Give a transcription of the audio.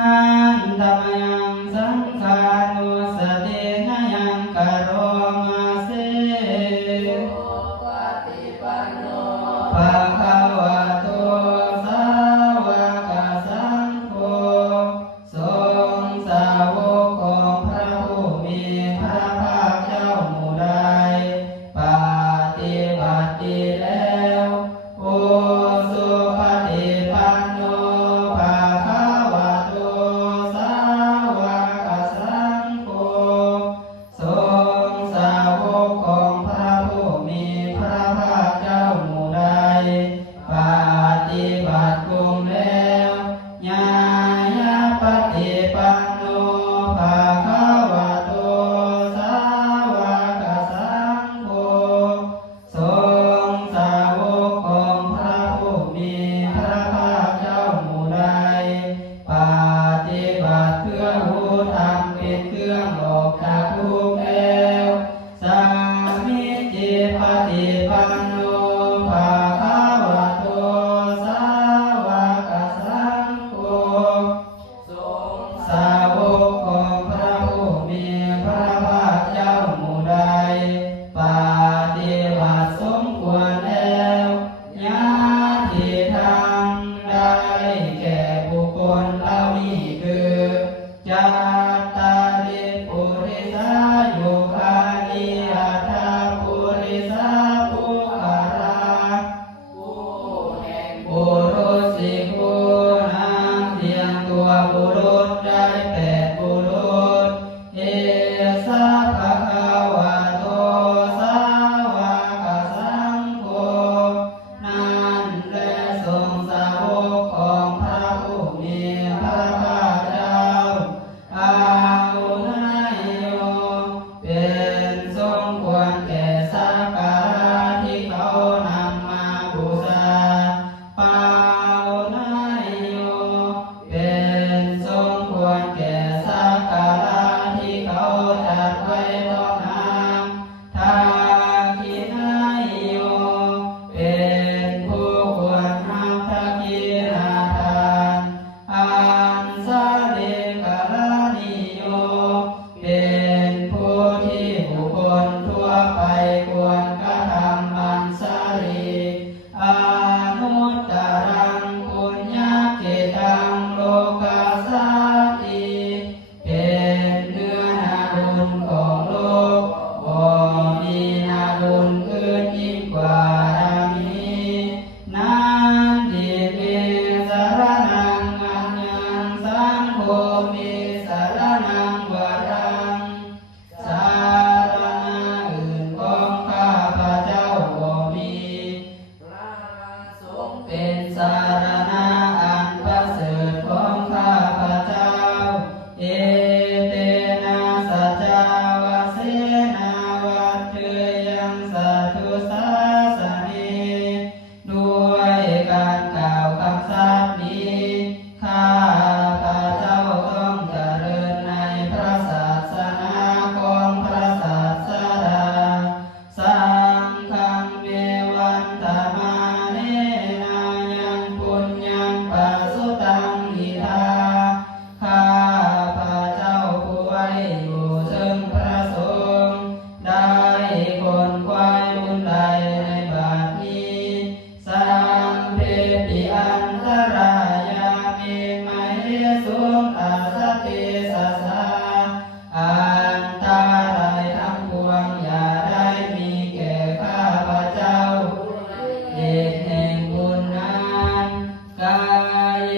หันธรรมยังสังขานุสตินายังกโรมาเสปฏิปันโนภะคะวะโตสาวกสังโฆสงฆ์สาวกของพระผู้มีพระภาคเจ้าหมู่ใดปฏิบัติดีแล้วโอสุปฏิปันโนภะคะวะโตสาวกสังโฆสงฆ์สาวกของพระผู้มีพระภาคเจ้าหมู่ใดปฏิบัติกลุ่มแล้วญาญาปฏิปันโนภะคะวะโตสาวกสังโฆสงฆ์สาวกของพระผู้มีพระภาคเจ้าหมู่ใดปฏิบัติเพื่อรู้ธรรมเป็นเครื่องออกจากทุกข์แล้วสามิจิปฏิปันโนภะคะวะโตสาวกสังโฆสงฆ์สาวกของพระผู้มีพระภาคเจ้าหมู่ใดปฏิบัติสมควรแล้วญาติธรรมได้แก่บุคคลเหล่านี้คือจัตตาริปุริสายุคานิอัตถปุริสาภูคาราผู้แห่งบุรุษสิกขุนางเทียงตัวบุรุษได้แปดบุรุษเอสะภะคะวะโตสาวกสังโฆนั้นแลทรงสาวกของพระผู้มีพระภาคเจ้าอาหุนายโยเป็นสมควรแก่สักการะที่เขานำมาบูชาปาหุนายโยเป็นสมควรแก่สักการะที่เขาจัดไว้ต้องนำทาคินายโยเป็นผู้ควรรับทักขินาทานอันสาลิกาลานิโยเป็นผู้ที่บุคคลทั่วไปควรกระทำอันสาลีอนุตตรังปุญญกิตังโลกัสสติเป็นเนื้อนาบุญของโลกบ่มีนาบุญอื่นยิ่งกว่าดังนี้นั้นทิเมสรณังอัญญังสังโฆมิสรณังวรังสารณะอื่นของข้าพระเจ้าบ่มีพระสงฆ์เป็นสารณะอันประเสริฐของข้าพระเจ้าเอเตนะสัจจาวเสนาวัตเถยังสัทธุสาสเนด้วยการกล่าวคำสัตย์นี้ข้าพระเจ้าต้องเจริญในพระศาสนาของพระศาสดาสังฆังเมวันตมาเนนายังปุญญังปัสสุตังหิทาข้าพระเจ้าผู้ไว้อยู่ซึ่งพระสงฆ์ได้คนควายบุญใดในบัดนี้สัมเพติอันตรายามิไมเหสุงอาสติสัสสาอันตรายทั้งปวงอย่าได้มีแก่ข้าพระเจ้าเหตุแห่งบุญนั้นกายเย